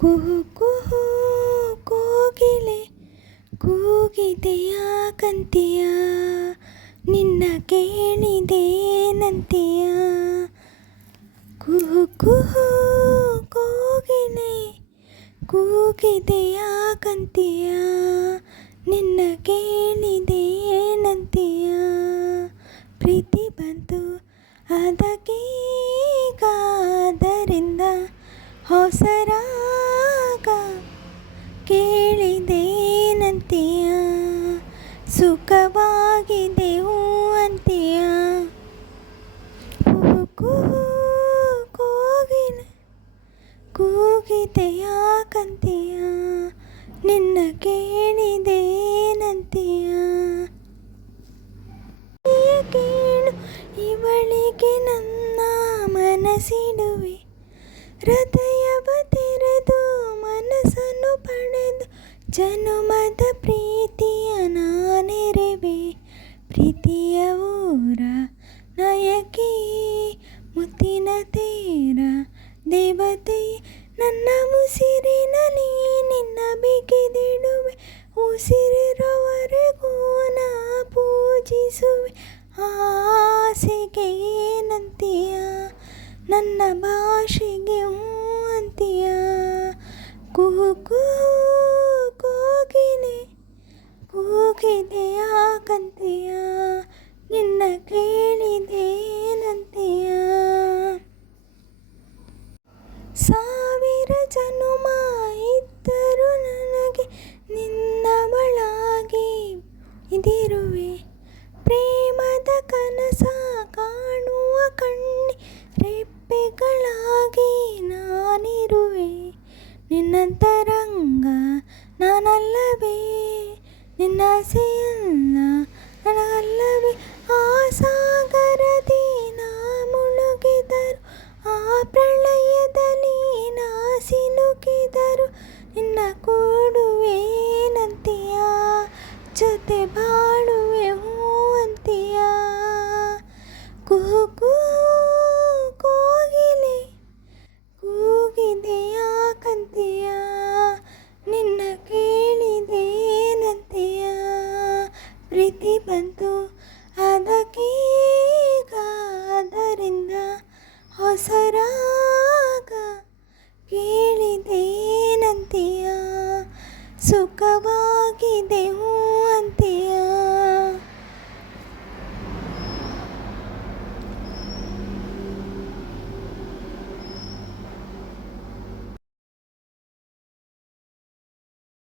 ಕುಹು ಕುಹು ಕೋಗಿಲೆ ಕೂಗಿದೆಯ ಕಂತಿಯ ನಿನ್ನ ಕೇಳಿದೇನಂತೆಯ. ಕುಹು ಕುಹು ಕೋಗಿಲೆ ಕೂಗಿದೆಯ ಕಂತಿಯ ನಿನ್ನ ಕೇಳಿದೇನಂತೆಯ. ಪ್ರೀತಿ ಬಂತು ಅದಕ್ಕೀಗ ಅದರಿಂದ ಹೊಸರಾಗ ಕೇಳಿದೇನಂತೆಯ. ಸುಖವಾಗಿದೆವು ಅಂತೆಯ. ಕುಹು ಕುಹು ಕೋಗಿಲೆ ಕೂಗಿದೆಯ ಕಂತೆಯ ನಿನ್ನ ಕೇಳಿದೇನಂತೆಯ. ಕೇಳು ಇವಳಿಗೆ ನನ್ನ ಮನಸ್ಸಿಡುವೆ, ಹೃದಯವ ತೆರೆದು ಮನಸ್ಸನ್ನು ಪಡೆದು ಜನುಮದ ಪ್ರೀತಿಯ ನಾನೆರೆವೆ. ಪ್ರೀತಿಯ ಊರ ನಾಯಕಿ ಮುತ್ತಿನ ತೇರ ದೇವತೆ ನನ್ನ ಉಸಿರಿನಲ್ಲಿ ನಿನ್ನ ಬಿಗಿದಿಡುವೆ. ಉಸಿರಿರುವವರೆಗೂ ನಾ ಪೂಜಿಸುವೆ. ಆಸೆಗೆ ಏನಂತೀಯ ನನ್ನ ಭಾಷೆಗೆ ಹೂ ಅಂತೀಯ. ಕುಹು ಕುಹು ಕೋಗಿಲೆ ಕೂಗಿದೆಯ ಕಂತೆಯ ನಿನ್ನ ಕೇಳಿದೇನಂತೆಯ. ಸಾವಿರ ಜನುಮ ಇದ್ದರೂ ನನಗೆ ನಿನ್ನವಳಾಗಿ ಇದಿರುವೆ. ಪ್ರೇಮದ ಕನಸ ಕಾಣುವ ಕಣ್ಣಿ ರೆಪ್ಪೆಗಳಾಗಿ ನಾನಿರುವೆ. ನಿನ್ನಂತರಂಗ ನಾನಲ್ಲವೇ, ನಿನ್ನ ಆಸೆಯಲ್ಲ ನನಗಲ್ಲವೇ. ಆ ಸಾಗರದಿ ನಾ ಮುಳುಗಿದರು, ಆ ಪ್ರಳಯದಲ್ಲಿ ನಾ ಸಿಲುಕಿದರು ನಿನ್ನ ಕೂಡುವೇನಂತೆಯ. ಜೊತೆ ಬಾಳುವೆ ಹೂ ಅಂತೆಯ. ಕುಹು ಕುಹು ಕೋಗಿಲೆ ಕೂಗಿದೆಯ ಕಂತೆಯ ನಿನ್ನ ಕೇಳಿದೇನಂತೆಯ. ಪ್ರೀತಿ ಬಂತು ಅದಕ್ಕೀಗ ಅದರಿಂದ ಹೊಸರಾಗ ಕೇಳಿದೇನಂತೆಯ. ಸುಖ